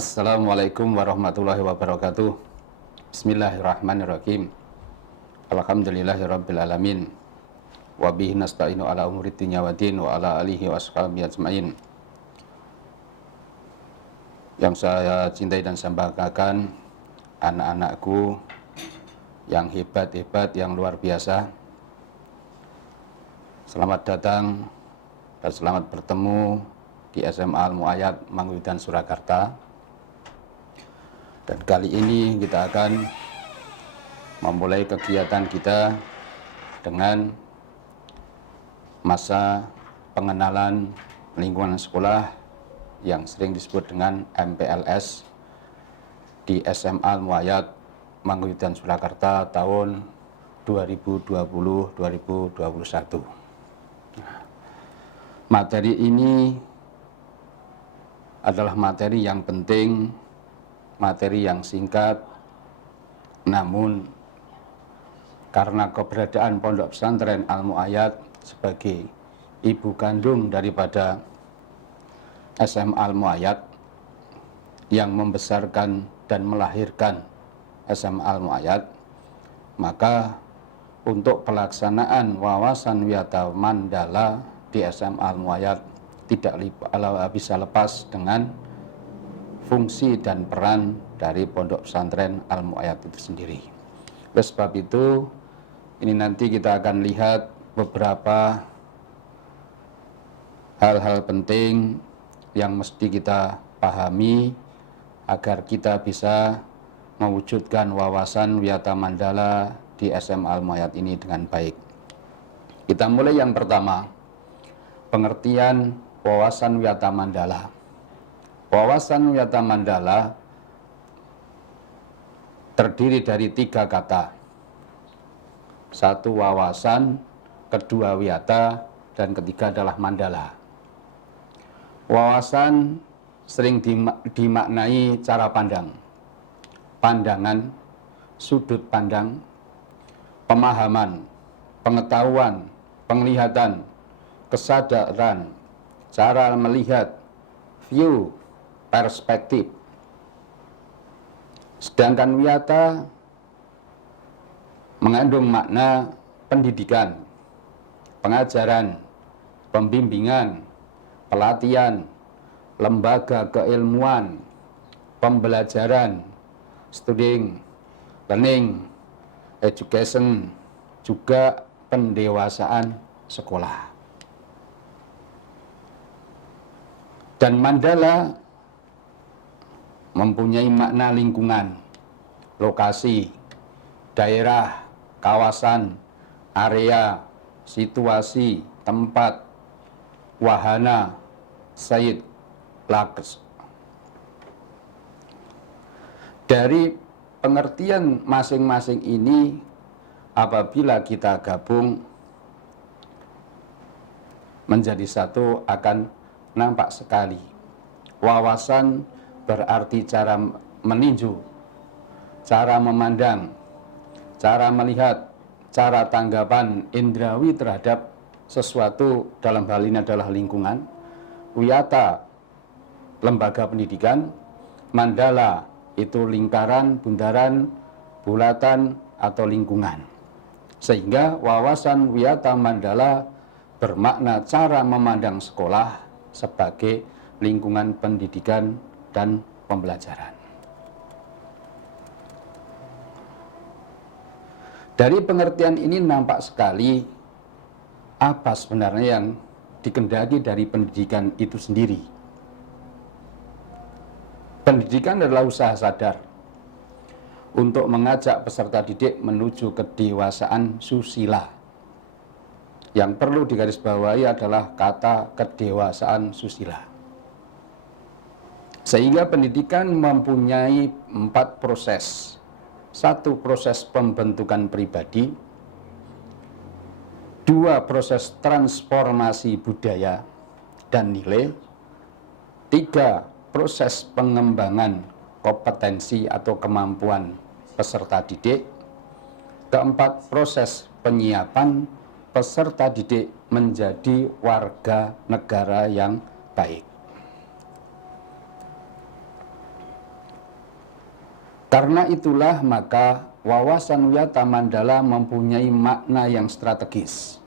Assalamualaikum warahmatullahi wabarakatuh. Bismillahirrahmanirrahim. Alhamdulillahirabbil alamin. Wa bihi nasta'inu ala umuri dunya waddin wa ala alihi washabihi ajmain. Yang saya cintai dan saya banggakan, anak-anakku yang hebat-hebat, yang luar biasa. Selamat datang dan selamat bertemu di SMA Al-Mu'ayyad Mangkuwidan Surakarta. Dan kali ini kita akan memulai kegiatan kita dengan masa pengenalan lingkungan sekolah yang sering disebut dengan MPLS di SMA Al-Mu'ayyad Mangkuwidan Surakarta tahun 2020-2021. Materi ini adalah materi yang penting, materi yang singkat, namun karena keberadaan Pondok Pesantren Al-Mu'ayyad sebagai ibu kandung daripada SMA Al-Mu'ayyad yang membesarkan dan melahirkan SMA Al-Mu'ayyad, maka untuk pelaksanaan wawasan wiyata mandala di SMA Al-Mu'ayyad tidak bisa lepas dengan fungsi dan peran dari Pondok Pesantren Al-Mu'ayyad itu sendiri. Oleh sebab itu, ini nanti kita akan lihat beberapa hal-hal penting yang mesti kita pahami agar kita bisa mewujudkan wawasan wiyata mandala di SMA Al-Mu'ayyad ini dengan baik. Kita mulai yang pertama, pengertian wawasan wiyata mandala. Wawasan wiyata mandala terdiri dari 3 kata. 1 wawasan, 2 wiyata, dan ketiga adalah mandala. Wawasan sering dimaknai cara pandang, pandangan, sudut pandang, pemahaman, pengetahuan, penglihatan, kesadaran, cara melihat, view, perspektif. Sedangkan wiyata mengandung makna pendidikan, pengajaran, pembimbingan, pelatihan, lembaga keilmuan, pembelajaran, studying, learning, education, juga pendewasaan sekolah. Dan mandala mempunyai makna lingkungan, lokasi, daerah, kawasan, area, situasi, tempat, wahana, said, lakas. Dari pengertian masing-masing ini, apabila kita gabung menjadi satu, akan nampak sekali. Wawasan berarti cara meninjau, cara memandang, cara melihat, cara tanggapan indrawi terhadap sesuatu, dalam hal ini adalah lingkungan. Wiyata, lembaga pendidikan. Mandala, itu lingkaran, bundaran, bulatan, atau lingkungan. Sehingga wawasan wiyata mandala bermakna cara memandang sekolah sebagai lingkungan pendidikan dan pembelajaran. Dari pengertian ini nampak sekali apa sebenarnya yang dikehendaki dari pendidikan itu sendiri. Pendidikan adalah usaha sadar untuk mengajak peserta didik menuju kedewasaan susila. Yang perlu digarisbawahi adalah kata kedewasaan susila. Sehingga pendidikan mempunyai 4 proses. 1 proses pembentukan pribadi, 2 proses transformasi budaya dan nilai, 3 proses pengembangan kompetensi atau kemampuan peserta didik, 4 proses penyiapan peserta didik menjadi warga negara yang baik. Karena itulah maka wawasan Wiyata Mandala mempunyai makna yang strategis.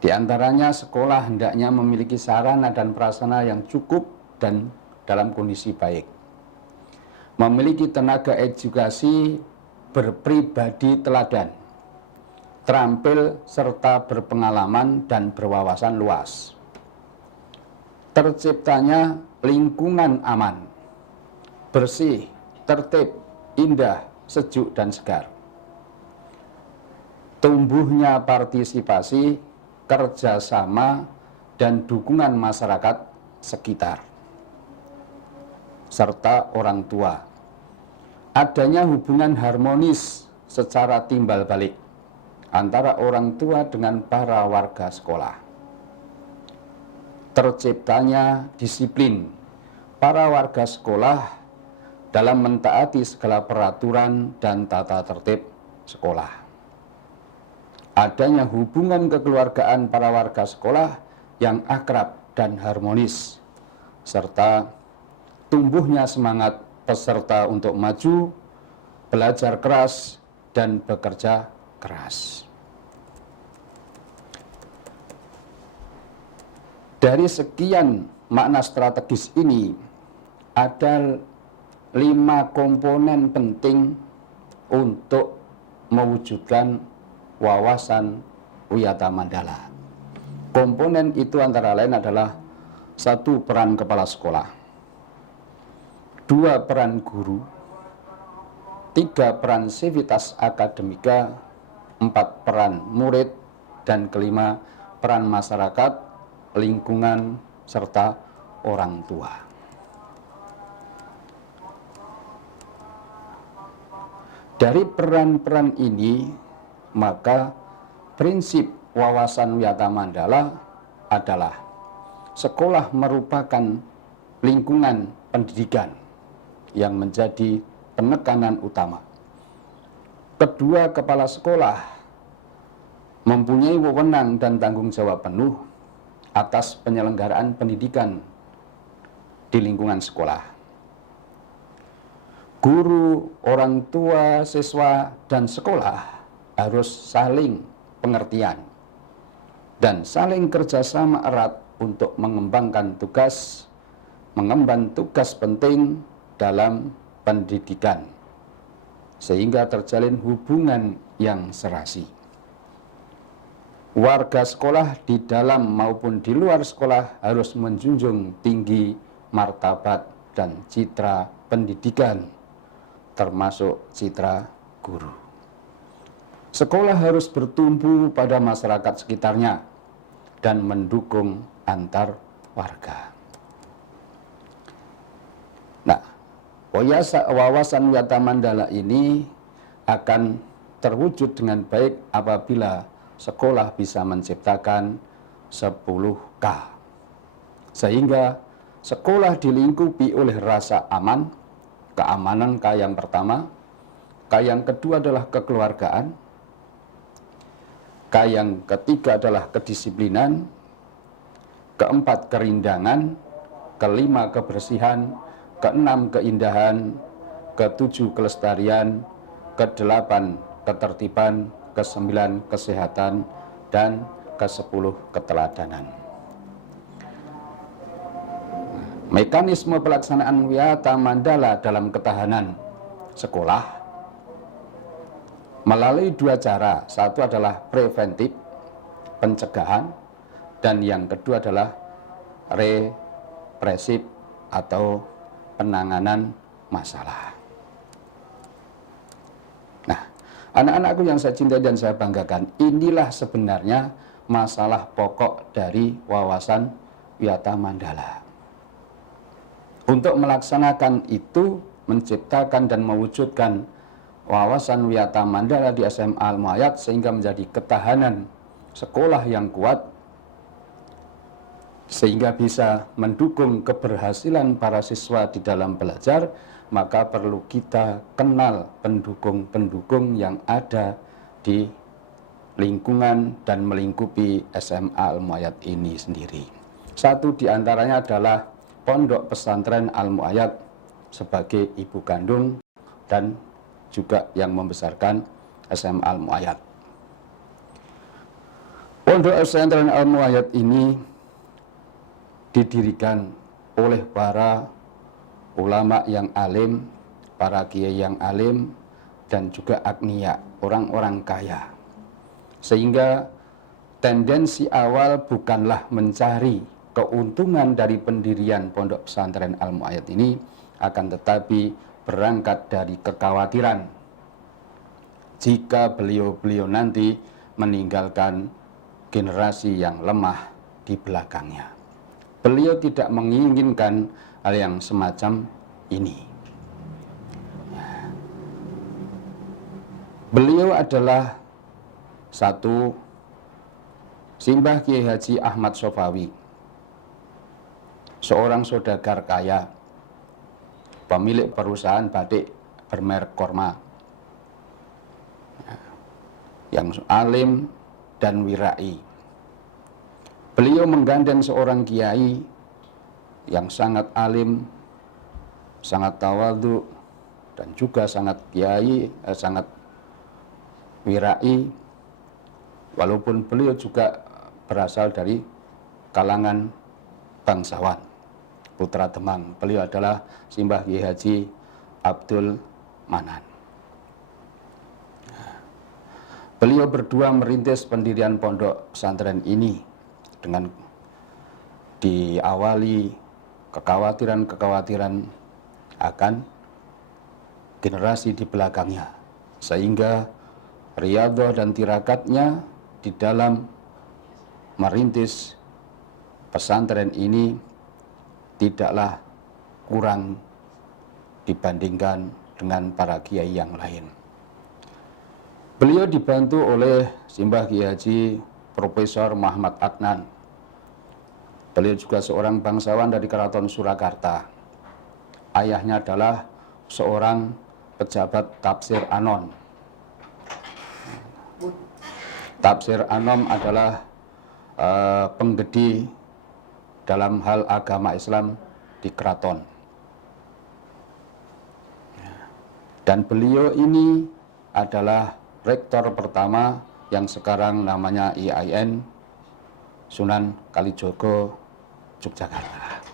Di antaranya sekolah hendaknya memiliki sarana dan prasarana yang cukup dan dalam kondisi baik. Memiliki tenaga edukasi berpribadi teladan, terampil serta berpengalaman dan berwawasan luas. Terciptanya lingkungan aman, bersih, tertib, indah, sejuk, dan segar. Tumbuhnya partisipasi, kerjasama, dan dukungan masyarakat sekitar, serta orang tua. Adanya hubungan harmonis secara timbal balik antara orang tua dengan para warga sekolah. Terciptanya disiplin para warga sekolah dalam mentaati segala peraturan dan tata tertib sekolah. Adanya hubungan kekeluargaan para warga sekolah yang akrab dan harmonis, serta tumbuhnya semangat peserta untuk maju, belajar keras, dan bekerja keras. Dari sekian makna strategis ini, ada 5 komponen penting untuk mewujudkan wawasan Wiyata Mandala. Komponen itu antara lain adalah 1. Peran kepala sekolah, 2. Peran guru, 3. Peran sivitas akademika, 4. Peran murid, dan kelima, peran masyarakat, lingkungan, serta orang tua. Dari peran-peran ini, maka prinsip wawasan Wiyata Mandala adalah sekolah merupakan lingkungan pendidikan yang menjadi penekanan utama. Kedua kepala sekolah mempunyai wewenang dan tanggung jawab penuh atas penyelenggaraan pendidikan di lingkungan sekolah. Guru, orang tua, siswa, dan sekolah harus saling pengertian dan saling kerjasama erat untuk mengemban tugas penting dalam pendidikan, sehingga terjalin hubungan yang serasi. Warga sekolah di dalam maupun di luar sekolah harus menjunjung tinggi martabat dan citra pendidikan, termasuk citra guru. Sekolah harus bertumpu pada masyarakat sekitarnya dan mendukung antar warga. Nah, wawasan Wiyata Mandala ini akan terwujud dengan baik apabila sekolah bisa menciptakan 10K, sehingga sekolah dilingkupi oleh rasa aman, keamanan K yang pertama, K yang kedua adalah kekeluargaan, K yang ketiga adalah kedisiplinan, keempat kerindangan, kelima kebersihan, keenam keindahan, ketujuh kelestarian, kedelapan ketertiban, ke-9 kesehatan, dan ke-10 keteladanan. Mekanisme pelaksanaan Wiyata Mandala dalam ketahanan sekolah melalui 2 cara. Satu adalah preventif, pencegahan, dan yang kedua adalah represif atau penanganan masalah. Nah, anak-anakku yang saya cintai dan saya banggakan, inilah sebenarnya masalah pokok dari wawasan Wiyata Mandala. Untuk melaksanakan itu, menciptakan dan mewujudkan wawasan Wiyata Mandala di SMA Al-Mu'ayyad sehingga menjadi ketahanan sekolah yang kuat, sehingga bisa mendukung keberhasilan para siswa di dalam belajar, maka perlu kita kenal pendukung-pendukung yang ada di lingkungan dan melingkupi SMA Al-Mu'ayyad ini sendiri. Satu diantaranya adalah Pondok Pesantren Al-Mu'ayyad sebagai ibu kandung dan juga yang membesarkan SMA Al-Mu'ayyad. Pondok Pesantren Al-Mu'ayyad ini didirikan oleh para ulama yang alim, para kiai yang alim, dan juga agniya, orang-orang kaya. Sehingga tendensi awal bukanlah mencari keuntungan dari pendirian Pondok Pesantren Al-Mu'ayyad ini, akan tetapi berangkat dari kekhawatiran jika beliau-beliau nanti meninggalkan generasi yang lemah di belakangnya. Beliau tidak menginginkan hal yang semacam ini. Beliau adalah satu Simbah Kiai Haji Ahmad Sofawi, seorang saudagar kaya, pemilik perusahaan batik bermerek Korma, yang alim dan wirai. Beliau menggandeng seorang kiai yang sangat alim, sangat tawadhu, dan juga sangat sangat wirai, walaupun beliau juga berasal dari kalangan bangsawan, putra Demang. Beliau adalah Simbah Kiai Haji Abdul Manan. Beliau berdua merintis pendirian pondok pesantren ini dengan diawali kekhawatiran-kekhawatiran akan generasi di belakangnya, sehingga riyadhah dan tirakatnya di dalam merintis pesantren ini tidaklah kurang dibandingkan dengan para kiai yang lain. Beliau dibantu oleh Simbah Kiai Haji Profesor Muhammad Adnan. Beliau juga seorang bangsawan dari Keraton Surakarta. Ayahnya adalah seorang pejabat tafsir Anon. Tafsir Anom adalah penggede dalam hal agama Islam di keraton. Dan beliau ini adalah rektor pertama yang sekarang namanya IAIN Sunan Kalijogo, Yogyakarta.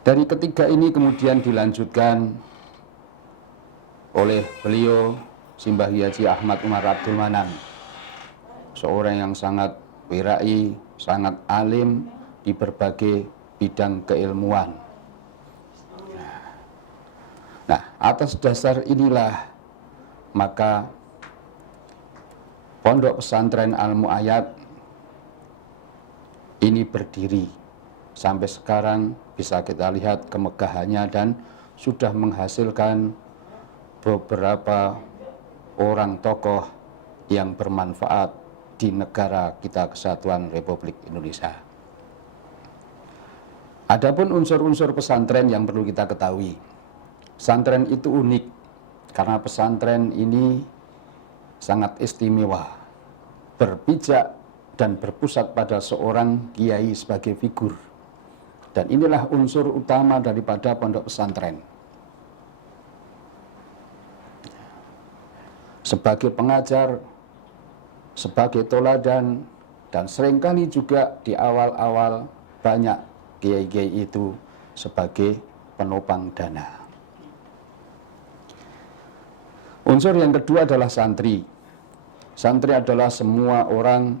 Dari ketiga ini kemudian dilanjutkan oleh beliau Simbah Haji Ahmad Umar Abdul Manan, seorang yang sangat wirai, sangat alim di berbagai bidang keilmuan. Nah, atas dasar inilah maka Pondok Pesantren Al-Mu'ayyad ini berdiri sampai sekarang, bisa kita lihat kemegahannya dan sudah menghasilkan beberapa orang tokoh yang bermanfaat di negara kita Kesatuan Republik Indonesia. Adapun unsur-unsur pesantren yang perlu kita ketahui, pesantren itu unik karena pesantren ini sangat istimewa, berpijak dan berpusat pada seorang kiai sebagai figur. Dan inilah unsur utama daripada pondok pesantren. Sebagai pengajar, sebagai toladan, dan seringkali juga di awal-awal banyak kiai-kiai itu sebagai penopang dana. Unsur yang kedua adalah santri. Santri adalah semua orang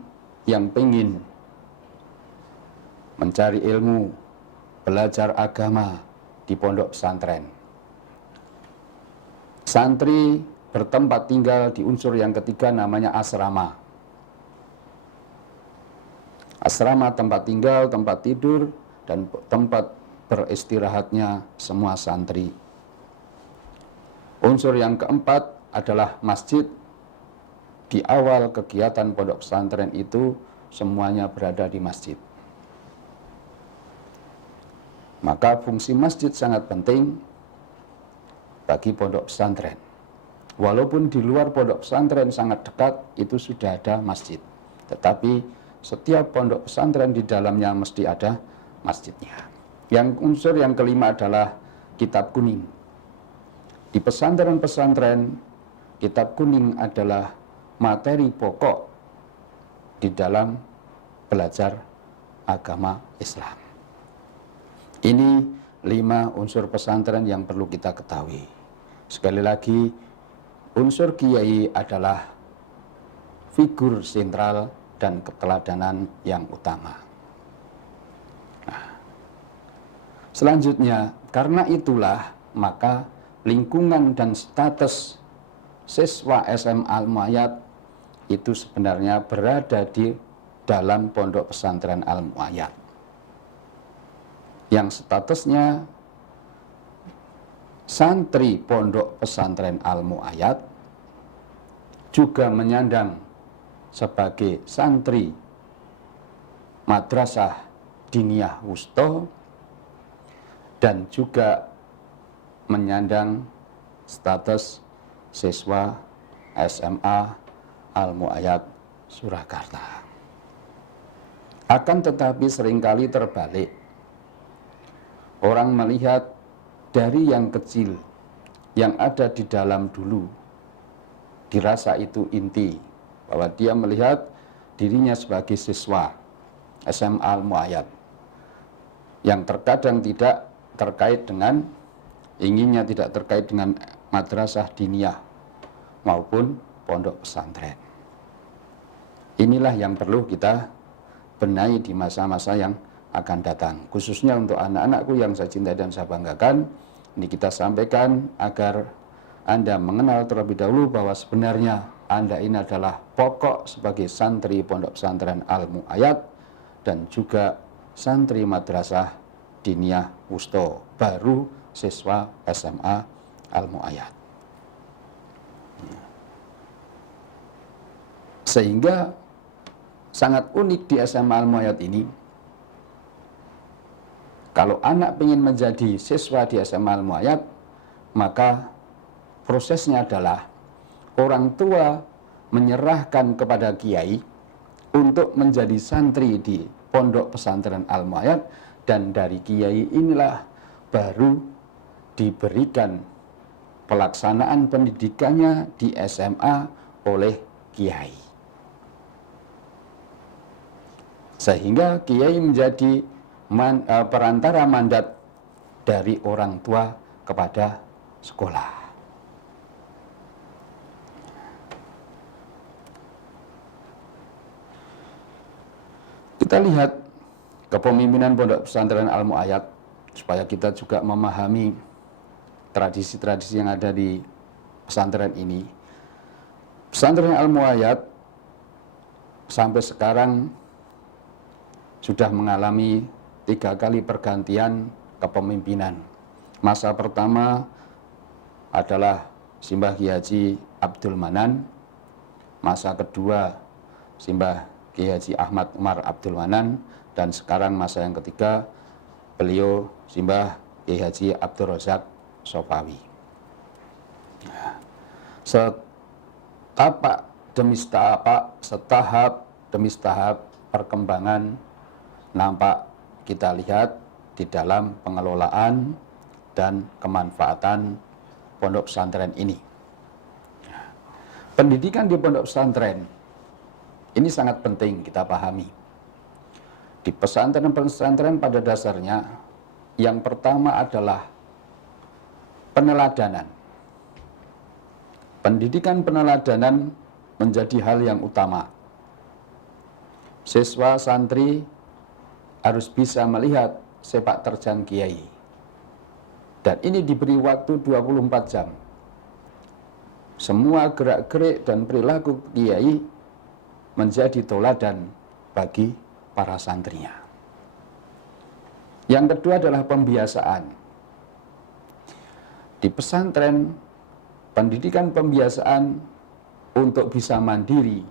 yang ingin mencari ilmu, belajar agama di pondok pesantren. Santri bertempat tinggal di unsur yang ketiga namanya asrama. Asrama tempat tinggal, tempat tidur, dan tempat beristirahatnya semua santri. Unsur yang keempat adalah masjid. Di awal kegiatan pondok pesantren itu semuanya berada di masjid. Maka fungsi masjid sangat penting bagi pondok pesantren. Walaupun di luar pondok pesantren sangat dekat itu sudah ada masjid, tetapi setiap pondok pesantren di dalamnya mesti ada masjidnya. Yang unsur yang kelima adalah kitab kuning. Di pesantren-pesantren, kitab kuning adalah materi pokok di dalam belajar agama Islam. Ini 5 unsur pesantren yang perlu kita ketahui. Sekali lagi, unsur kiai adalah figur sentral dan keteladanan yang utama. Nah, selanjutnya, karena itulah maka lingkungan dan status siswa SMA Al-Mu'ayyad itu sebenarnya berada di dalam pondok pesantren Al-Mu'ayyad, yang statusnya santri pondok pesantren Al-Mu'ayyad juga menyandang sebagai santri madrasah diniyah wusta dan juga menyandang status siswa SMA Al-Mu'ayyad Surakarta. Akan tetapi seringkali terbalik. Orang melihat dari yang kecil yang ada di dalam dulu, dirasa itu inti, bahwa dia melihat dirinya sebagai siswa SMA Al-Mu'ayyad yang terkadang tidak terkait dengan inginnya, tidak terkait dengan madrasah diniyah maupun pondok pesantren. Inilah yang perlu kita benahi di masa-masa yang akan datang, khususnya untuk anak-anakku yang saya cintai dan saya banggakan. Ini kita sampaikan agar Anda mengenal terlebih dahulu bahwa sebenarnya Anda ini adalah pokok sebagai santri pondok pesantren Al-Mu'ayyad dan juga santri madrasah diniyah wusta, baru siswa SMA Al-Mu'ayyad. Sehingga sangat unik di SMA Al-Mu'ayyad ini, kalau anak ingin menjadi siswa di SMA Al-Mu'ayyad, maka prosesnya adalah orang tua menyerahkan kepada kiai untuk menjadi santri di pondok pesantren Al-Mu'ayyad, dan dari kiai inilah baru diberikan pelaksanaan pendidikannya di SMA oleh kiai. Sehingga kiai menjadi perantara mandat dari orang tua kepada sekolah. Kita lihat kepemimpinan pondok pesantren Al-Mu'ayyad supaya kita juga memahami tradisi-tradisi yang ada di pesantren ini. Pesantren Al-Mu'ayyad sampai sekarang sudah mengalami 3 kali pergantian kepemimpinan. Masa pertama adalah Simbah Kiai Haji Abdul Manan, masa kedua Simbah Kiai Haji Ahmad Umar Abdul Manan, dan sekarang masa yang ketiga beliau Simbah Kiai Haji Abdul Razak Sofawi. Setapak demi setapak, setahap demi setahap perkembangan nampak kita lihat di dalam pengelolaan dan kemanfaatan pondok pesantren ini. Pendidikan di pondok pesantren ini sangat penting kita pahami. Di pesantren-pesantren pada dasarnya yang pertama adalah peneladanan. Pendidikan peneladanan menjadi hal yang utama. Siswa santri harus bisa melihat sepak terjang kiai. Dan ini diberi waktu 24 jam. Semua gerak-gerik dan perilaku kiai menjadi teladan bagi para santrinya. Yang kedua adalah pembiasaan. Di pesantren, pendidikan pembiasaan untuk bisa mandiri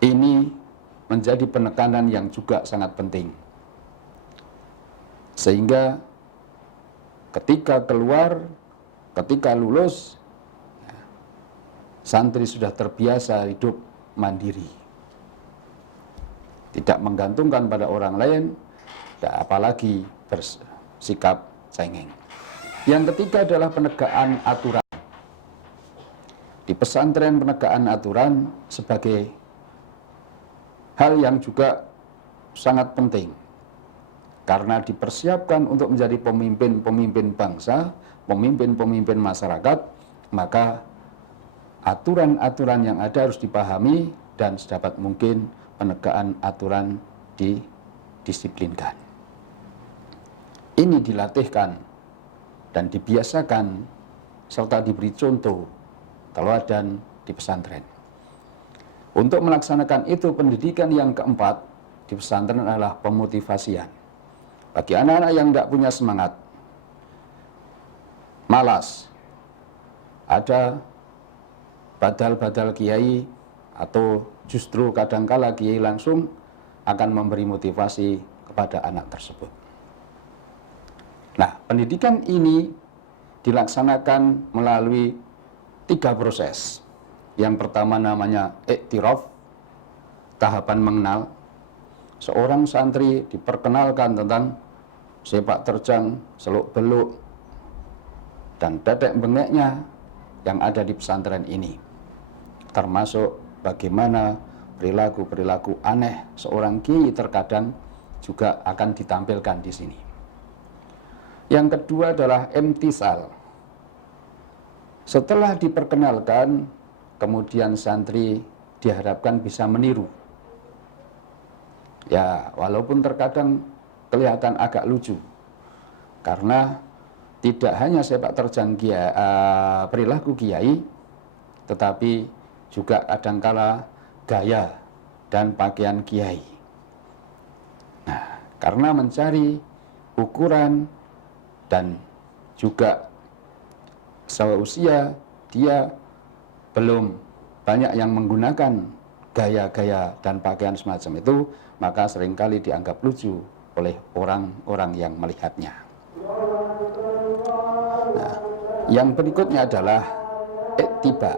ini menjadi penekanan yang juga sangat penting. Sehingga ketika keluar, ketika lulus, santri sudah terbiasa hidup mandiri. Tidak menggantungkan pada orang lain, apalagi bersikap cengeng. Yang ketiga adalah penegakan aturan. Di pesantren penegakan aturan sebagai hal yang juga sangat penting, karena dipersiapkan untuk menjadi pemimpin-pemimpin bangsa, pemimpin-pemimpin masyarakat, maka aturan-aturan yang ada harus dipahami dan sedapat mungkin penegakan aturan didisiplinkan. Ini dilatihkan dan dibiasakan serta diberi contoh teladan di pesantren. Untuk melaksanakan itu, pendidikan yang keempat di pesantren adalah pemotivasian. Bagi anak-anak yang tidak punya semangat, malas, ada badal-badal kiai atau justru kadangkala kiai langsung akan memberi motivasi kepada anak tersebut. Nah, pendidikan ini dilaksanakan melalui 3 proses. Yang pertama namanya iktiraf, tahapan mengenal. Seorang santri diperkenalkan tentang sepak terjang, seluk-beluk, dan tetek bengeknya yang ada di pesantren ini. Termasuk bagaimana perilaku-perilaku aneh seorang kiai terkadang juga akan ditampilkan di sini. Yang kedua adalah imtisal. Setelah diperkenalkan, kemudian santri diharapkan bisa meniru. Ya, walaupun terkadang kelihatan agak lucu, karena tidak hanya sepak terjang perilaku kiai, tetapi juga kadangkala gaya dan pakaian kiai. Nah, karena mencari ukuran dan juga seusia dia belum banyak yang menggunakan gaya-gaya dan pakaian semacam itu, maka seringkali dianggap lucu oleh orang-orang yang melihatnya. Nah, yang berikutnya adalah ittiba,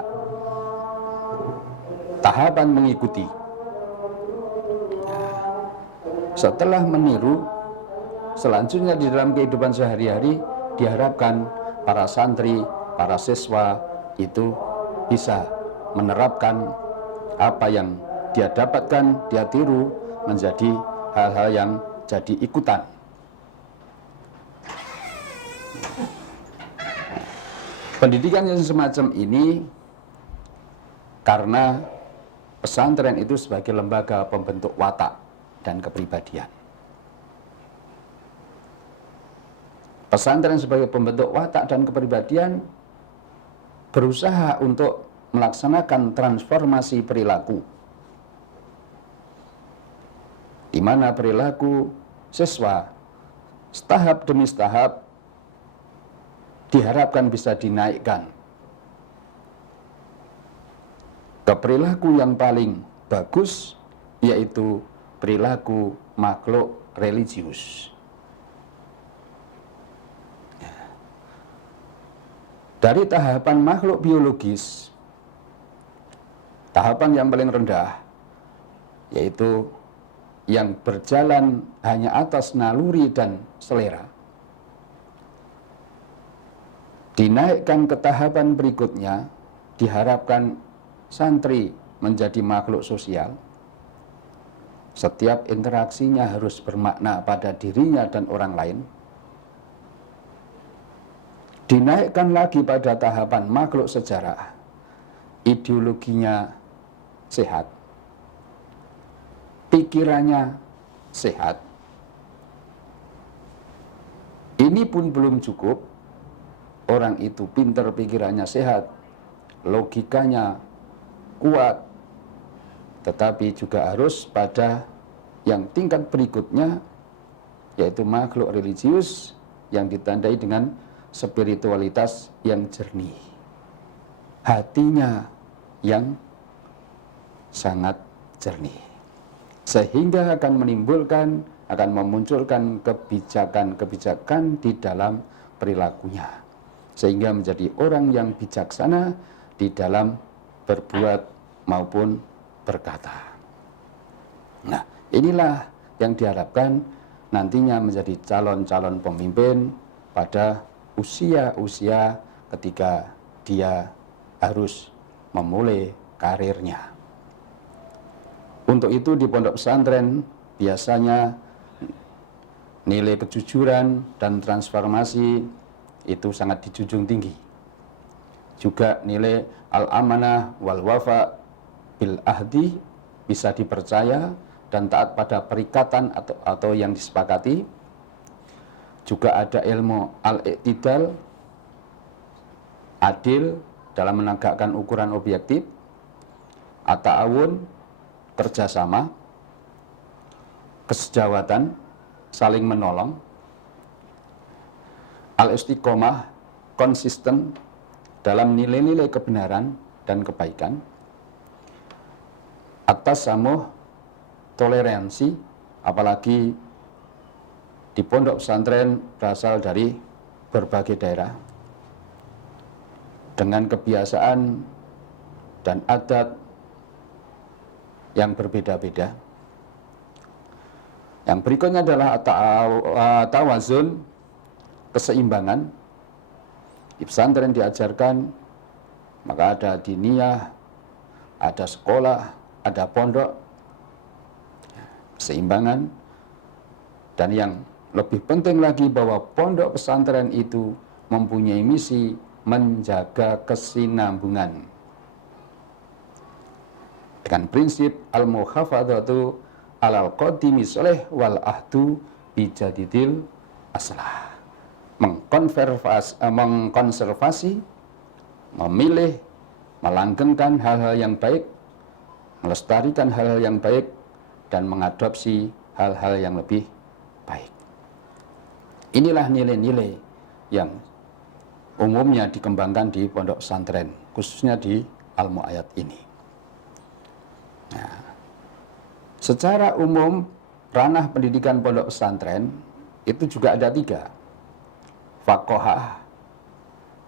tahapan mengikuti. Nah, setelah meniru, selanjutnya di dalam kehidupan sehari-hari diharapkan para santri, para siswa itu bisa menerapkan apa yang dia dapatkan, dia tiru menjadi hal-hal yang jadi ikutan. Pendidikan yang semacam ini karena pesantren itu sebagai lembaga pembentuk watak dan kepribadian. Pesantren sebagai pembentuk watak dan kepribadian berusaha untuk melaksanakan transformasi perilaku, di mana perilaku siswa setahap demi setahap diharapkan bisa dinaikkan ke perilaku yang paling bagus, yaitu perilaku makhluk religius. Dari tahapan makhluk biologis, tahapan yang paling rendah, yaitu yang berjalan hanya atas naluri dan selera, dinaikkan ke tahapan berikutnya, diharapkan santri menjadi makhluk sosial. Setiap interaksinya harus bermakna pada dirinya dan orang lain. Dinaikkan lagi pada tahapan makhluk sejarah, ideologinya sehat, pikirannya sehat. Ini pun belum cukup. Orang itu pintar, pikirannya sehat, logikanya kuat, tetapi juga harus pada yang tingkat berikutnya, yaitu makhluk religius yang ditandai dengan spiritualitas yang jernih, hatinya yang sangat jernih, sehingga akan memunculkan kebijakan-kebijakan di dalam perilakunya, sehingga menjadi orang yang bijaksana di dalam berbuat maupun berkata. Nah, inilah yang diharapkan nantinya menjadi calon-calon pemimpin pada usia-usia ketika dia harus memulai karirnya. Untuk itu di pondok pesantren biasanya nilai kejujuran dan transformasi itu sangat dijunjung tinggi. Juga nilai al-amanah wal wafa bil ahdi, bisa dipercaya dan taat pada perikatan atau yang disepakati. Juga ada ilmu al-iktidal, adil dalam menegakkan ukuran objektif, at-ta'awun, kerjasama, kesejawatan, saling menolong, al-istiqomah, konsisten dalam nilai-nilai kebenaran dan kebaikan, at-tasamuh, toleransi, apalagi di pondok pesantren berasal dari berbagai daerah dengan kebiasaan dan adat yang berbeda-beda. Yang berikutnya adalah tawazun, keseimbangan. Di pesantren diajarkan, maka ada diniyah, ada sekolah, ada pondok, keseimbangan. Dan yang lebih penting lagi bahwa pondok pesantren itu mempunyai misi menjaga kesinambungan dengan prinsip al-muhafadzatu alal qadimi sholeh wal ahdu bijadidil aslah, mengkonservasi, memilih, melanggengkan hal-hal yang baik, melestarikan hal-hal yang baik, dan mengadopsi hal-hal yang lebih baik. Inilah nilai-nilai yang umumnya dikembangkan di pondok pesantren, khususnya di Al-Mu'ayyad ini. Nah, secara umum ranah pendidikan pondok pesantren itu juga ada 3. Faqohah,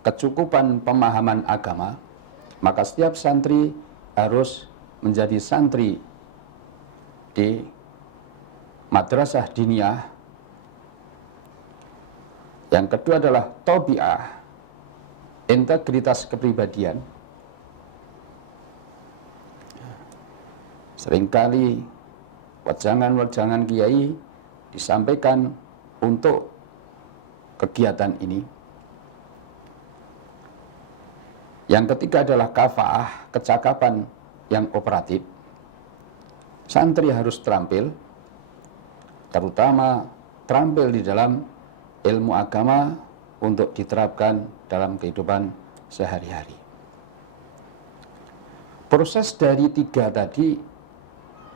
kecukupan pemahaman agama, maka setiap santri harus menjadi santri di madrasah diniyah. Yang kedua adalah tabi'ah, integritas kepribadian. Seringkali wejangan-wejangan kiai disampaikan untuk kegiatan ini. Yang ketiga adalah kafaah, kecakapan yang operatif. Santri harus terampil, terutama terampil di dalam ilmu agama untuk diterapkan dalam kehidupan sehari-hari. Proses dari 3 tadi,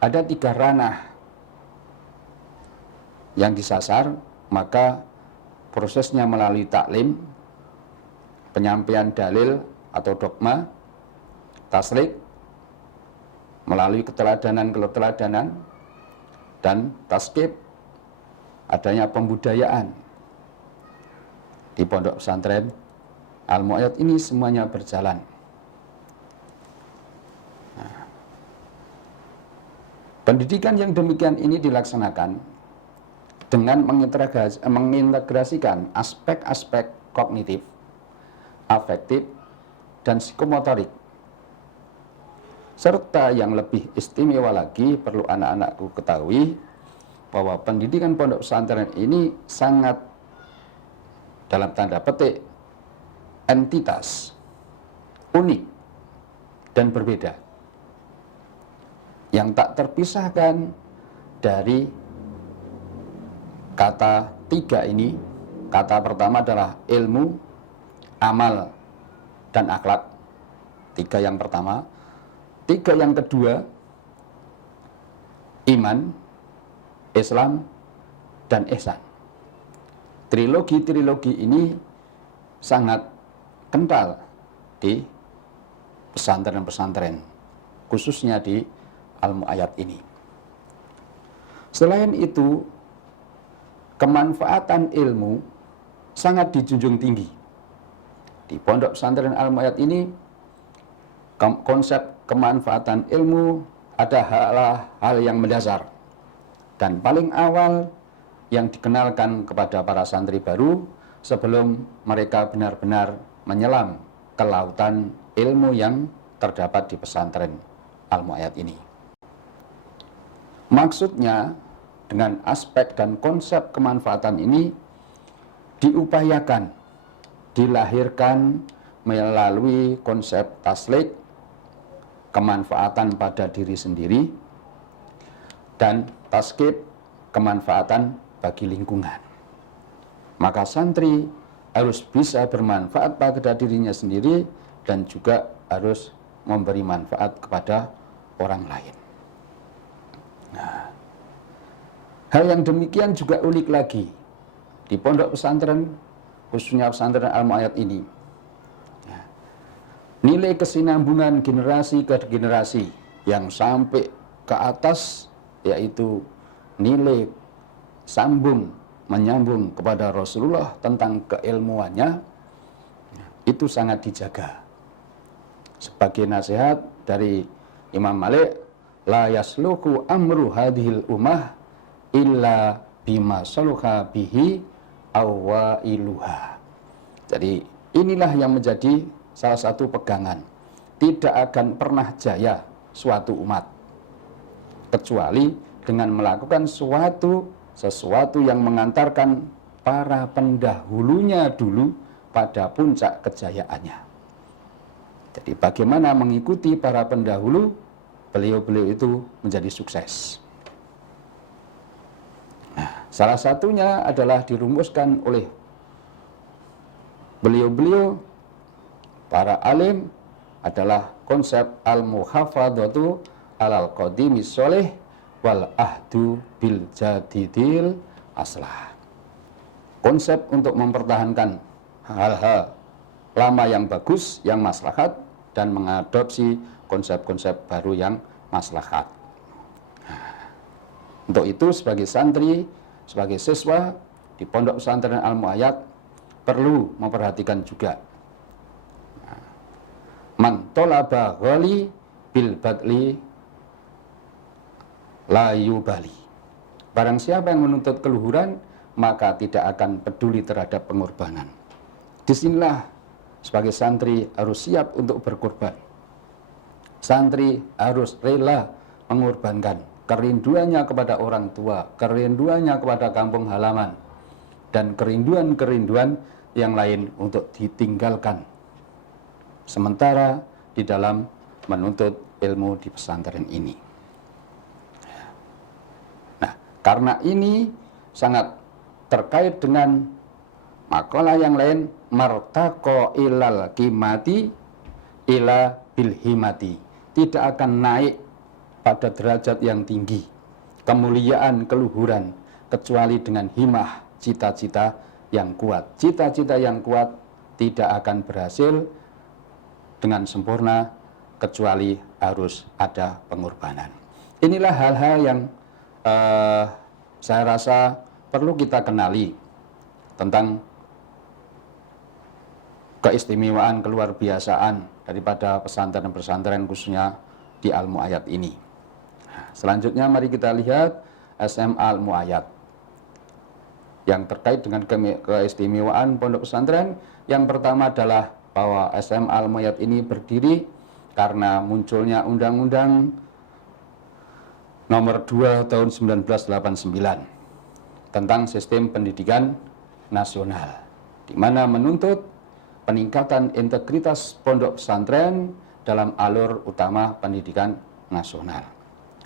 ada 3 ranah yang disasar, maka prosesnya melalui taklim, penyampaian dalil atau dogma, taslik, melalui keteladanan, dan taskib, adanya pembudayaan. Di pondok pesantren Al-Mu'ayyad ini semuanya berjalan. Nah, pendidikan yang demikian ini dilaksanakan dengan mengintegrasikan aspek-aspek kognitif, afektif, dan psikomotorik. Serta yang lebih istimewa lagi, perlu anak-anakku ketahui bahwa pendidikan pondok pesantren ini sangat, dalam tanda petik, entitas, unik, dan berbeda, yang tak terpisahkan dari kata 3 ini. Kata pertama adalah ilmu, amal, dan akhlak. 3 yang pertama. 3 yang kedua, iman, Islam, dan ihsan. Trilogi ini sangat kental di pesantren-pesantren, khususnya di Al-Mu'ayyad ini. Selain itu, kemanfaatan ilmu sangat dijunjung tinggi. Di pondok pesantren Al-Mu'ayyad ini, konsep kemanfaatan ilmu ada hal yang mendasar. Dan paling awal yang dikenalkan kepada para santri baru sebelum mereka benar-benar menyelam ke lautan ilmu yang terdapat di pesantren Al-Mu'ayyad ini. Maksudnya dengan aspek dan konsep kemanfaatan ini diupayakan, dilahirkan melalui konsep taslik, kemanfaatan pada diri sendiri, dan taskib, kemanfaatan bagi lingkungan. Maka santri harus bisa bermanfaat pada dirinya sendiri dan juga harus memberi manfaat kepada orang lain. Nah, hal yang demikian juga unik lagi di pondok pesantren, khususnya pesantren Al-Mu'ayyad ini. Nilai kesinambungan generasi ke generasi yang sampai ke atas, yaitu nilai sambung, menyambung kepada Rasulullah tentang keilmuannya, itu sangat dijaga. Sebagai nasihat dari Imam Malik, la yasluku amru hadhil ummah illa bima saluha bihi awailuha. Jadi inilah yang menjadi salah satu pegangan. Tidak akan pernah jaya suatu umat kecuali dengan melakukan sesuatu yang mengantarkan para pendahulunya dulu pada puncak kejayaannya. Jadi bagaimana mengikuti para pendahulu, beliau-beliau itu menjadi sukses. Nah, salah satunya adalah dirumuskan oleh beliau-beliau para alim adalah konsep al-muhafadzatu alal qadimis sholih wal ahdu bil jadidil aslah. Konsep untuk mempertahankan hal-hal lama yang bagus, yang maslahat, dan mengadopsi konsep-konsep baru yang maslahat. Untuk itu sebagai santri, sebagai siswa di pondok pesantren Al-Mu'ayyad perlu memperhatikan juga man tolaba ghali bil badli la yubali. Barang siapa yang menuntut keluhuran, maka tidak akan peduli terhadap pengorbanan. Disinilah sebagai santri harus siap untuk berkorban. Santri harus rela mengorbankan kerinduannya kepada orang tua, kerinduannya kepada kampung halaman, dan kerinduan-kerinduan yang lain untuk ditinggalkan sementara di dalam menuntut ilmu di pesantren ini. Nah, karena ini sangat terkait dengan makalah yang lain, martaqo ilal qimati ila bilhimati, tidak akan naik pada derajat yang tinggi, kemuliaan, keluhuran, kecuali dengan himah, cita-cita yang kuat. Cita-cita yang kuat tidak akan berhasil dengan sempurna kecuali harus ada pengorbanan. Inilah hal-hal yang saya rasa perlu kita kenali tentang keistimewaan, keluar biasaan daripada pesantren-pesantren khususnya di Al-Mu'ayyad ini. Selanjutnya mari kita lihat SMA Al-Mu'ayyad yang terkait dengan keistimewaan pondok pesantren. Yang pertama adalah bahwa SMA Al-Mu'ayyad ini berdiri karena munculnya Undang-Undang Nomor 2 Tahun 1989 tentang Sistem Pendidikan Nasional, di mana menuntut peningkatan integritas pondok pesantren dalam alur utama pendidikan nasional.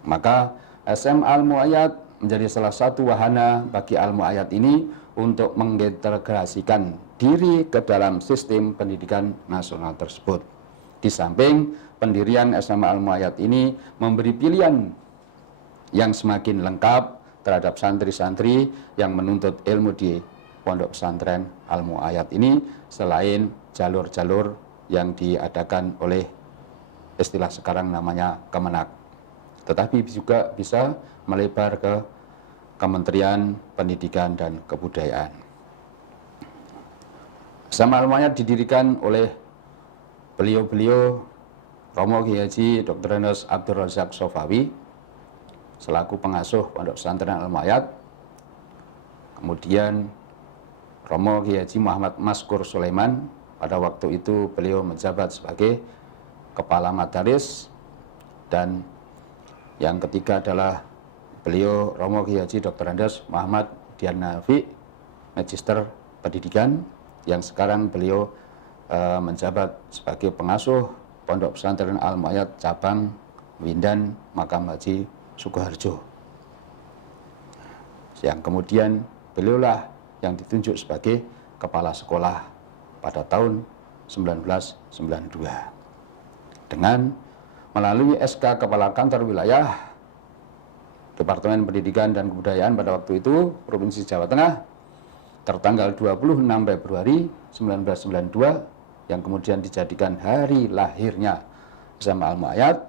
Maka SMA Al-Mu'ayyad menjadi salah satu wahana bagi Al-Mu'ayyad ini untuk mengintegrasikan diri ke dalam sistem pendidikan nasional tersebut. Di samping pendirian SMA Al-Mu'ayyad ini memberi pilihan yang semakin lengkap terhadap santri-santri yang menuntut ilmu di pondok pesantren Al-Mu'ayyad ini, selain jalur-jalur yang diadakan oleh istilah sekarang namanya Kemenak, tetapi juga bisa melebar ke Kementerian Pendidikan dan Kebudayaan. SMA Al-Mu'ayyad didirikan oleh beliau-beliau Romo Kiai Haji Dr. Enos Abdul Razak Sofawi selaku pengasuh pondok pesantren Al-Mu'ayyad Kemudian Romo Kiai Haji Muhammad Maskur Sulaiman, pada waktu itu beliau menjabat sebagai Kepala Madaris. Dan yang ketiga adalah beliau Romo Kiai Haji Dr. Andes Muhammad Dianafi, Magister Pendidikan, yang sekarang beliau menjabat sebagai pengasuh Pondok Pesantren Al-Mu'ayyad Cabang Windan Makam Haji Sukoharjo. Yang kemudian beliaulah yang ditunjuk sebagai kepala sekolah pada tahun 1992 dengan melalui SK Kepala Kantor Wilayah Departemen Pendidikan dan Kebudayaan pada waktu itu Provinsi Jawa Tengah tertanggal 26 Februari 1992, yang kemudian dijadikan hari lahirnya SMA Al-Mu'ayyad,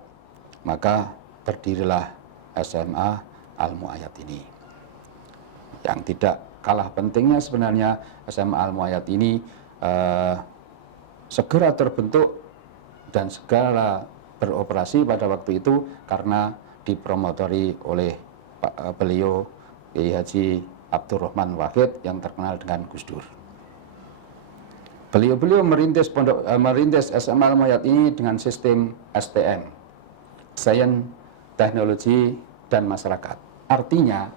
maka berdirilah SMA Al-Mu'ayyad ini. Yang tidak kalah pentingnya sebenarnya SMA Al-Mu'ayyad ini segera terbentuk dan segera beroperasi pada waktu itu karena dipromotori oleh beliau Kiai Haji Abdurrahman Wahid yang terkenal dengan Gus Dur. Beliau merintis SMA Al-Mu'ayyad ini dengan sistem STM, Sains, Teknologi, dan Masyarakat. Artinya,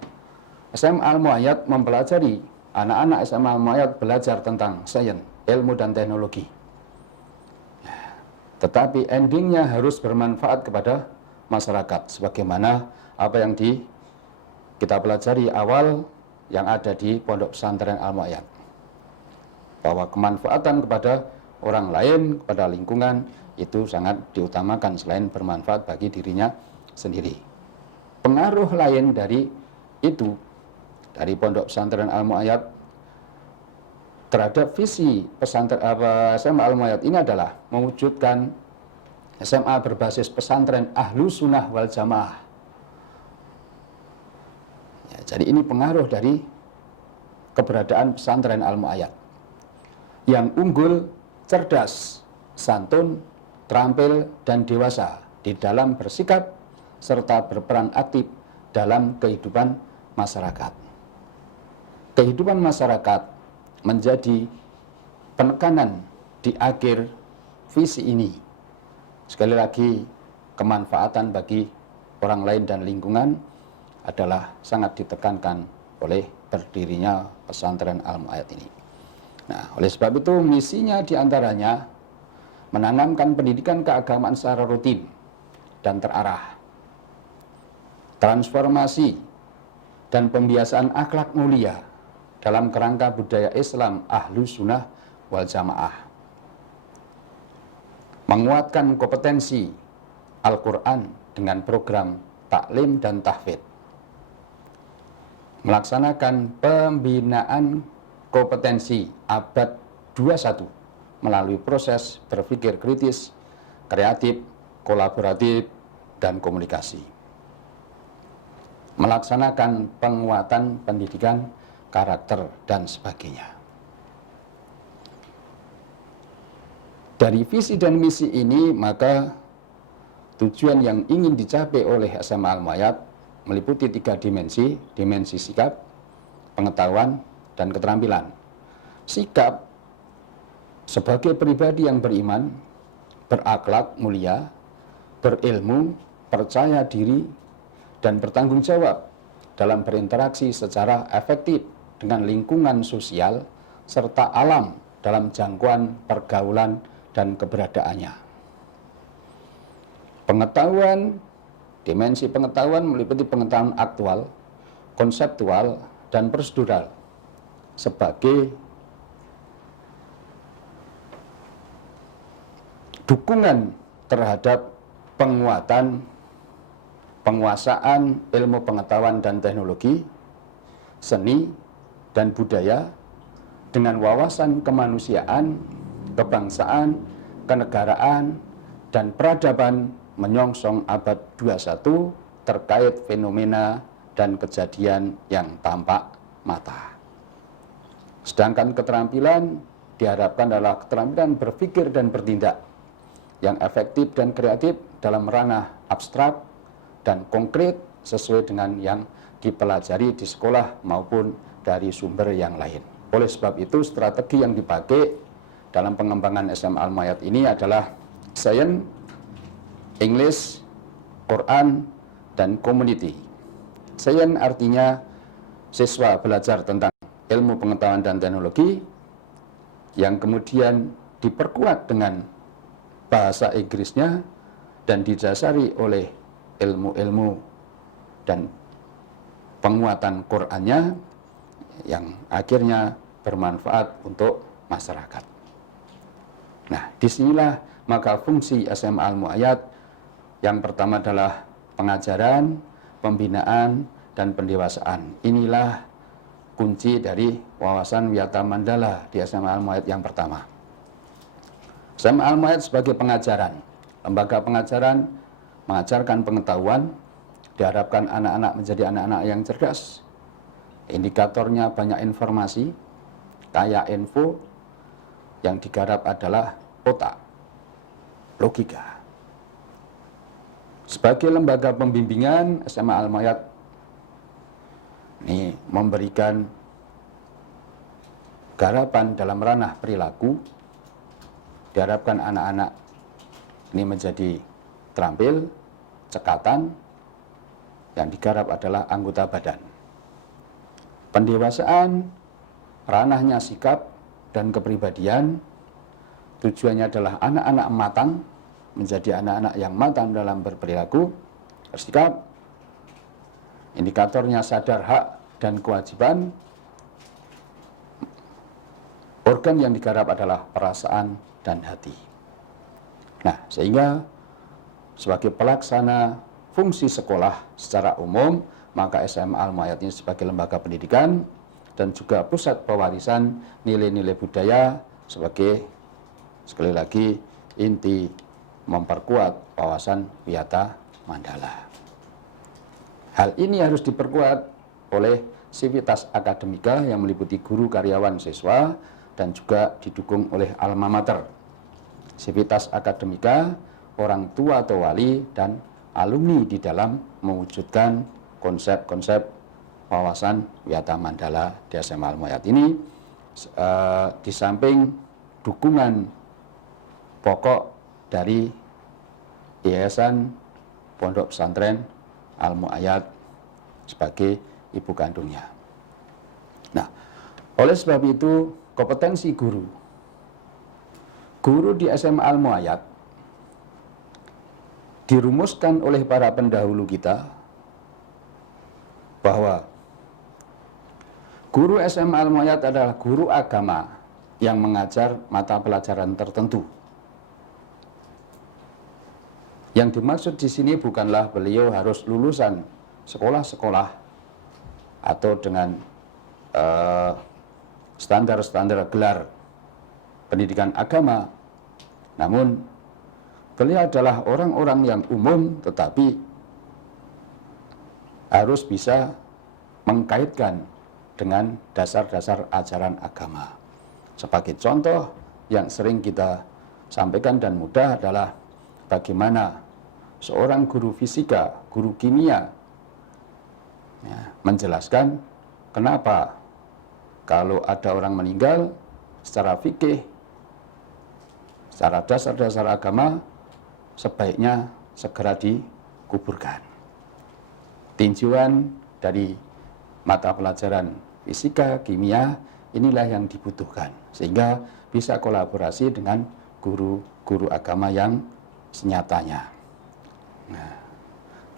SMA Al-Mu'ayyad mempelajari, anak-anak SMA Al-Mu'ayyad belajar tentang sains, ilmu, dan teknologi. Tetapi endingnya harus bermanfaat kepada masyarakat, sebagaimana apa yang kita pelajari awal yang ada di Pondok Pesantren Al-Mu'ayyad, bahwa kemanfaatan kepada orang lain, kepada lingkungan itu sangat diutamakan selain bermanfaat bagi dirinya sendiri. Pengaruh lain dari itu, dari Pondok Pesantren Al-Mu'ayyad terhadap visi pesantren SMA Al-Mu'ayyad ini adalah mewujudkan SMA berbasis pesantren Ahlu Sunnah wal Jamaah. Ya, jadi ini pengaruh dari keberadaan pesantren Al-Mu'ayyad yang unggul, cerdas, santun, terampil, dan dewasa di dalam bersikap serta berperan aktif dalam kehidupan masyarakat. Kehidupan masyarakat menjadi penekanan di akhir visi ini. Sekali lagi, kemanfaatan bagi orang lain dan lingkungan adalah sangat ditekankan oleh berdirinya pesantren Al-Mu'ayyad ini. Nah, oleh sebab itu misinya diantaranya menanamkan pendidikan keagamaan secara rutin dan terarah, transformasi dan pembiasaan akhlak mulia dalam kerangka budaya Islam Ahlu Sunnah wal Jamaah, menguatkan kompetensi Al-Quran dengan program taklim dan tahfidz, melaksanakan pembinaan kompetensi abad 21 melalui proses berpikir kritis, kreatif, kolaboratif, dan komunikasi. Melaksanakan penguatan pendidikan, karakter, dan sebagainya. Dari visi dan misi ini, maka tujuan yang ingin dicapai oleh SMA Al-Mu'ayyad meliputi 3 dimensi, dimensi sikap, pengetahuan, dan keterampilan. Sikap sebagai pribadi yang beriman, berakhlak mulia, berilmu, percaya diri, dan bertanggung jawab dalam berinteraksi secara efektif dengan lingkungan sosial serta alam dalam jangkauan pergaulan dan keberadaannya. Pengetahuan, dimensi pengetahuan meliputi pengetahuan aktual, konseptual, dan prosedural sebagai dukungan terhadap penguasaan ilmu pengetahuan dan teknologi, seni, dan budaya dengan wawasan kemanusiaan, kebangsaan, kenegaraan, dan peradaban menyongsong abad 21 terkait fenomena dan kejadian yang tampak mata. Sedangkan keterampilan diharapkan adalah keterampilan berpikir dan bertindak yang efektif dan kreatif dalam ranah abstrak dan konkret sesuai dengan yang dipelajari di sekolah maupun dari sumber yang lain. Oleh sebab itu, strategi yang dipakai dalam pengembangan SMA Al-Muayyad ini adalah Science, English, Quran, dan Community. Science artinya siswa belajar tentang ilmu pengetahuan dan teknologi yang kemudian diperkuat dengan bahasa Inggrisnya dan didasari oleh ilmu-ilmu dan penguatan Qur'annya yang akhirnya bermanfaat untuk masyarakat. Nah, disinilah maka fungsi SMA Al-Muayyad yang pertama adalah pengajaran, pembinaan, dan pendewasaan. Inilah kunci dari wawasan Wiyata Mandala di SMA Al-Muayyad yang pertama. SMA Al-Muayyad sebagai pengajaran, lembaga pengajaran, mengajarkan pengetahuan, diharapkan anak-anak menjadi anak-anak yang cerdas. Indikatornya banyak informasi, kaya info, yang digarap adalah otak, logika. Sebagai lembaga pembimbingan, SMA Al-Muayyad ini memberikan garapan dalam ranah perilaku. Diharapkan anak-anak ini menjadi terampil, cekatan, yang digarap adalah anggota badan. Pendewasaan, ranahnya sikap dan kepribadian, tujuannya adalah anak-anak matang, menjadi anak-anak yang matang dalam berperilaku, bersikap. Indikatornya sadar hak dan kewajiban. Organ yang digarap adalah perasaan dan hati. Nah, sehingga sebagai pelaksana fungsi sekolah secara umum, maka SMA Al-Muayyad ini sebagai lembaga pendidikan dan juga pusat pewarisan nilai-nilai budaya sebagai, sekali lagi, inti memperkuat wawasan Wiyata Mandala. Hal ini harus diperkuat oleh sivitas akademika yang meliputi guru, karyawan, siswa, dan juga didukung oleh alma mater. Sivitas akademika, orang tua atau wali, dan alumni di dalam mewujudkan konsep-konsep wawasan Wiyata Mandala di SMA Al-Muayyad ini, di samping dukungan pokok dari Yayasan Pondok Pesantren Al-Muayyad sebagai ibu kandungnya. Nah, oleh sebab itu, kompetensi guru di SMA Al-Muayyad dirumuskan oleh para pendahulu kita bahwa guru SMA Al-Muayyad adalah guru agama yang mengajar mata pelajaran tertentu. Yang dimaksud di sini bukanlah beliau harus lulusan sekolah-sekolah atau dengan standar-standar gelar pendidikan agama. Namun beliau adalah orang-orang yang umum tetapi harus bisa mengkaitkan dengan dasar-dasar ajaran agama. Sebagai contoh yang sering kita sampaikan dan mudah adalah bagaimana seorang guru fisika, guru kimia menjelaskan kenapa kalau ada orang meninggal secara fikih, secara dasar-dasar agama, sebaiknya segera dikuburkan. Tinjauan dari mata pelajaran fisika, kimia, inilah yang dibutuhkan. Sehingga bisa kolaborasi dengan guru-guru agama yang senyatanya. Nah,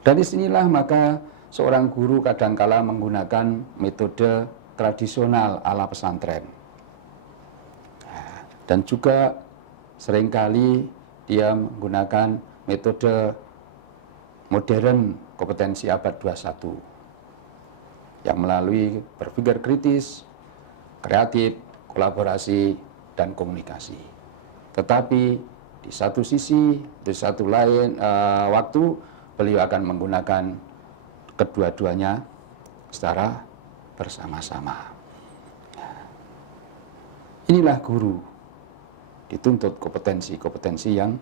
dari sinilah maka seorang guru kadangkala menggunakan metode tradisional ala pesantren. Nah, dan juga seringkali dia menggunakan metode modern kompetensi abad 21 yang melalui berpikir kritis, kreatif, kolaborasi, dan komunikasi. Tetapi di satu sisi, di satu lain waktu, beliau akan menggunakan kedua-duanya secara bersama-sama. Inilah guru dituntut kompetensi-kompetensi yang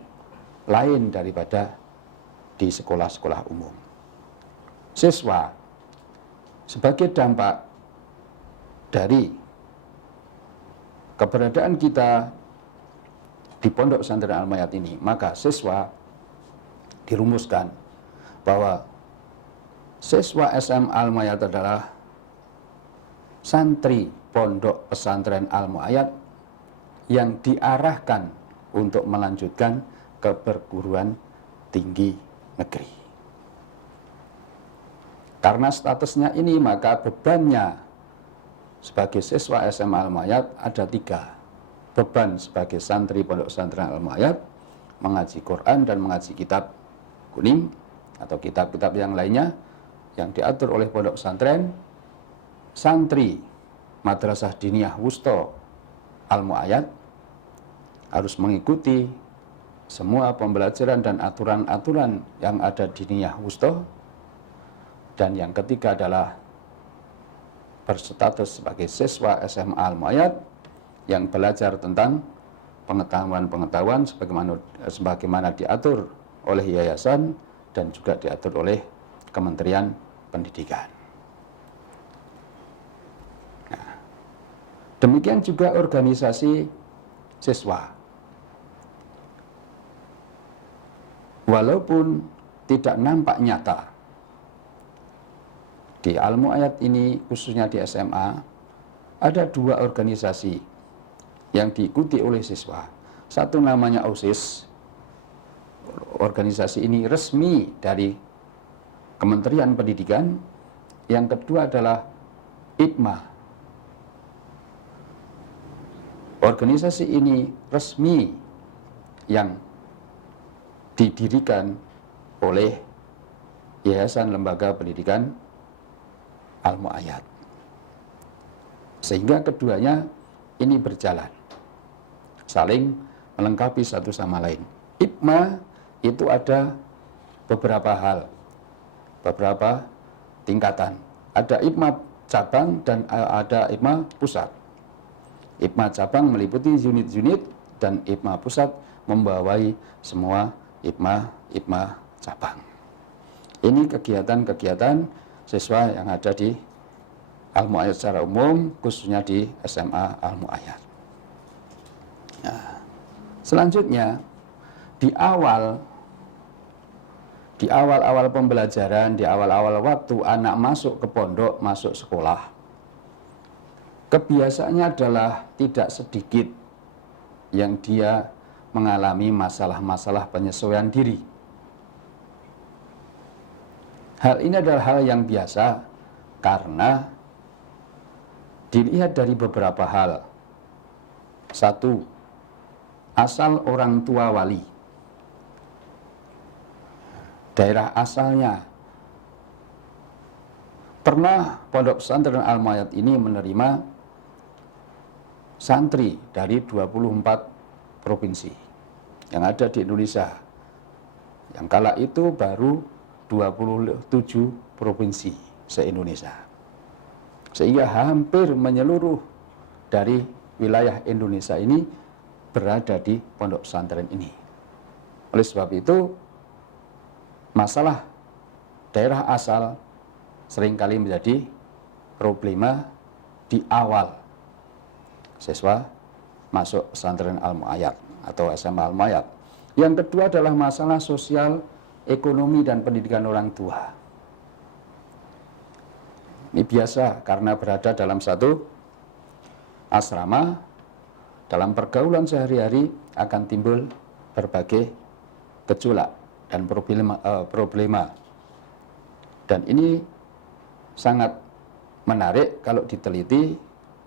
lain daripada di sekolah-sekolah umum. Siswa sebagai dampak dari keberadaan kita di Pondok Pesantren Al-Mayat ini, maka siswa dirumuskan bahwa siswa SM Al-Mayat adalah santri Pondok Pesantren Al-Mayat yang diarahkan untuk melanjutkan ke perguruan tinggi negeri. Karena statusnya ini, maka bebannya sebagai siswa SM Al-Mayat ada 3. Beban sebagai santri Pondok Pesantren Al-Mayat, mengaji Quran dan mengaji kitab kuning atau kitab-kitab yang lainnya yang diatur oleh Pondok Pesantren. Santri Madrasah Diniyah Wusta Al-Mu'ayyad harus mengikuti semua pembelajaran dan aturan-aturan yang ada di Diniyah Wusta. Dan yang ketiga adalah berstatus sebagai siswa SMA Al-Mu'ayyad yang belajar tentang pengetahuan-pengetahuan sebagaimana diatur oleh yayasan dan juga diatur oleh Kementerian Pendidikan. Nah, demikian juga organisasi siswa. Walaupun tidak nampak nyata di Al-Mu'ayyad ini, khususnya di SMA, ada 2 organisasi yang diikuti oleh siswa. Satu namanya OSIS. Organisasi ini resmi dari Kementerian Pendidikan. Yang kedua adalah IPMA. Organisasi ini resmi yang didirikan oleh Yayasan Lembaga Pendidikan Al-Mu'ayyad. Sehingga keduanya ini berjalan, saling melengkapi satu sama lain. IPMA itu ada beberapa hal, beberapa tingkatan. Ada IPMA cabang dan ada IPMA pusat. IPMA cabang meliputi unit-unit dan IPMA pusat membawai semua IPMA cabang. Ini kegiatan-kegiatan siswa yang ada di Al-Mu'ayyad secara umum, khususnya di SMA Al-Mu'ayyad. Nah, selanjutnya di awal pembelajaran, di awal-awal waktu anak masuk ke pondok, masuk sekolah, kebiasaannya adalah tidak sedikit yang dia mengalami masalah-masalah penyesuaian diri. Hal ini adalah hal yang biasa karena dilihat dari beberapa hal. 1. Asal orang tua wali. Daerah asalnya. Pernah Pondok Pesantren Al-Mu'ayyad ini menerima santri dari 24 provinsi yang ada di Indonesia. Yang kala itu baru 27 provinsi se-Indonesia. Sehingga hampir menyeluruh dari wilayah Indonesia ini berada di pondok pesantren ini. Oleh sebab itu, masalah daerah asal seringkali menjadi problema di awal siswa masuk pesantren Al-Mu'ayyad atau SMA Al-Mu'ayyad. Yang kedua adalah masalah sosial, ekonomi, dan pendidikan orang tua. Ini biasa karena berada dalam satu asrama. Dalam pergaulan sehari-hari akan timbul berbagai gejolak dan problema. Dan ini sangat menarik kalau diteliti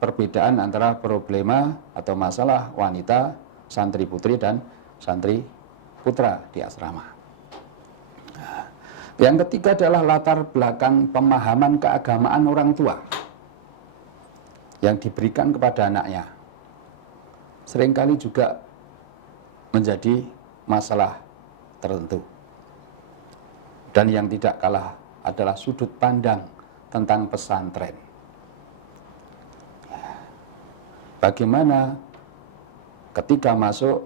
perbedaan antara problema atau masalah wanita, santri putri dan santri putra di asrama. Yang ketiga adalah latar belakang pemahaman keagamaan orang tua yang diberikan kepada anaknya. Seringkali juga menjadi masalah tertentu. Dan yang tidak kalah adalah sudut pandang tentang pesantren. Bagaimana ketika masuk,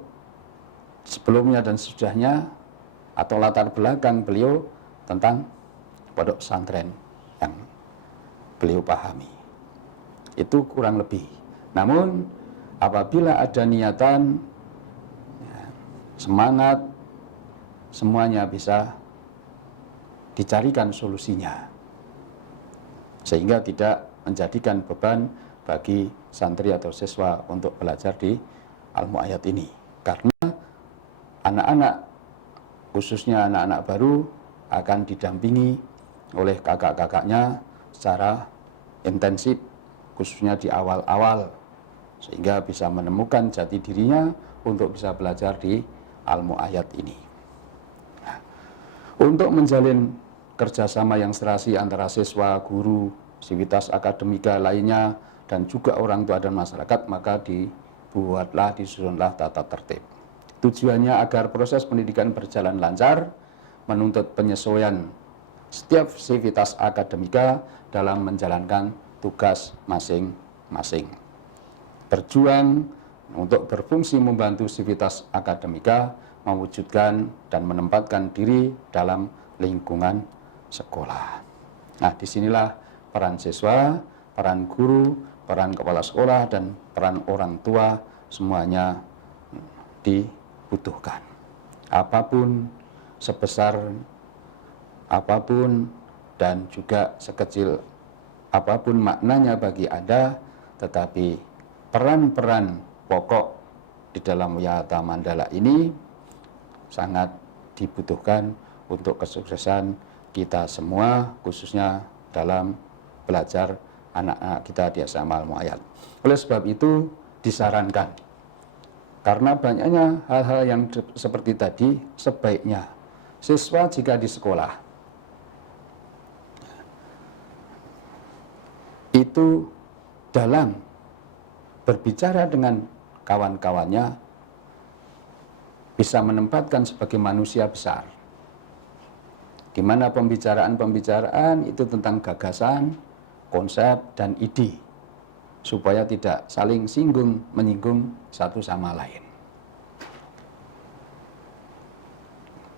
sebelumnya dan sesudahnya, atau latar belakang beliau tentang pondok pesantren yang beliau pahami. Itu kurang lebih. Namun apabila ada niatan, semangat, semuanya bisa dicarikan solusinya, sehingga tidak menjadikan beban bagi santri atau siswa untuk belajar di Al-Mu'ayyad ini. Karena anak-anak, khususnya anak-anak baru, akan didampingi oleh kakak-kakaknya secara intensif, khususnya di awal-awal, sehingga bisa menemukan jati dirinya untuk bisa belajar di Al-Mu'ayyad ini. Nah, untuk menjalin kerjasama yang serasi antara siswa, guru, sivitas akademika lainnya, dan juga orang tua dan masyarakat, maka disusunlah tata tertib. Tujuannya agar proses pendidikan berjalan lancar, menuntut penyesuaian setiap sivitas akademika dalam menjalankan tugas masing-masing. Berjuang untuk berfungsi membantu sivitas akademika, mewujudkan dan menempatkan diri dalam lingkungan sekolah. Nah, disinilah peran siswa, peran guru, peran kepala sekolah, dan peran orang tua semuanya dibutuhkan. Apapun, sebesar apapun, dan juga sekecil apapun maknanya bagi Anda, tetapi peran-peran pokok di dalam Wiyata Mandala ini sangat dibutuhkan untuk kesuksesan kita semua, khususnya dalam belajar anak-anak kita di SMA Al-Mu'ayyad. Oleh sebab itu disarankan, karena banyaknya hal-hal yang seperti tadi, sebaiknya siswa jika di sekolah itu dalam berbicara dengan kawan-kawannya bisa menempatkan sebagai manusia besar, di mana pembicaraan-pembicaraan itu tentang gagasan, konsep, dan ide, supaya tidak saling menyinggung satu sama lain.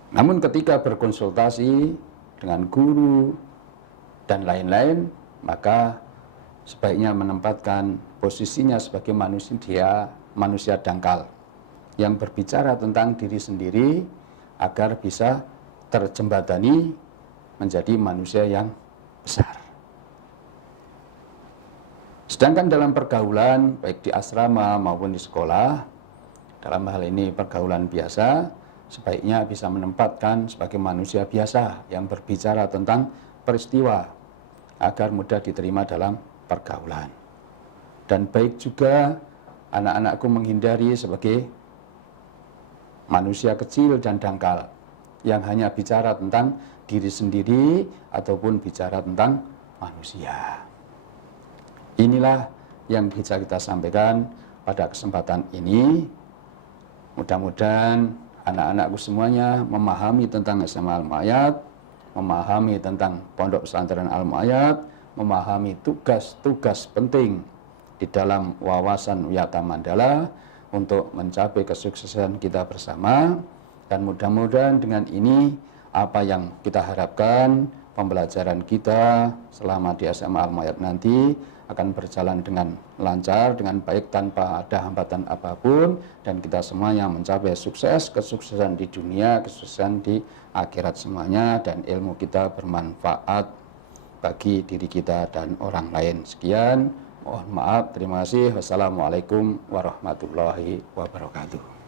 Namun ketika berkonsultasi dengan guru dan lain-lain, maka sebaiknya menempatkan posisinya sebagai manusia dangkal yang berbicara tentang diri sendiri agar bisa terjembatani menjadi manusia yang besar. Sedangkan dalam pergaulan, baik di asrama maupun di sekolah, dalam hal ini pergaulan biasa, sebaiknya bisa menempatkan sebagai manusia biasa yang berbicara tentang peristiwa agar mudah diterima dalam pergaulan. Dan baik juga anak-anakku menghindari sebagai manusia kecil dan dangkal yang hanya bicara tentang diri sendiri ataupun bicara tentang manusia. Inilah yang bisa kita sampaikan pada kesempatan ini. Mudah-mudahan anak-anakku semuanya memahami tentang SMA Al-Mu'ayyad, memahami tentang Pondok Pesantren Al-Mu'ayyad, memahami tugas-tugas penting di dalam wawasan Wiyata Mandala untuk mencapai kesuksesan kita bersama. Dan mudah-mudahan dengan ini apa yang kita harapkan, pembelajaran kita selama di SMA Al-Mu'ayyad nanti akan berjalan dengan lancar, dengan baik, tanpa ada hambatan apapun, dan kita semuanya mencapai kesuksesan di dunia, kesuksesan di akhirat semuanya, dan ilmu kita bermanfaat bagi diri kita dan orang lain. Sekian, mohon maaf, terima kasih. Wassalamualaikum warahmatullahi wabarakatuh.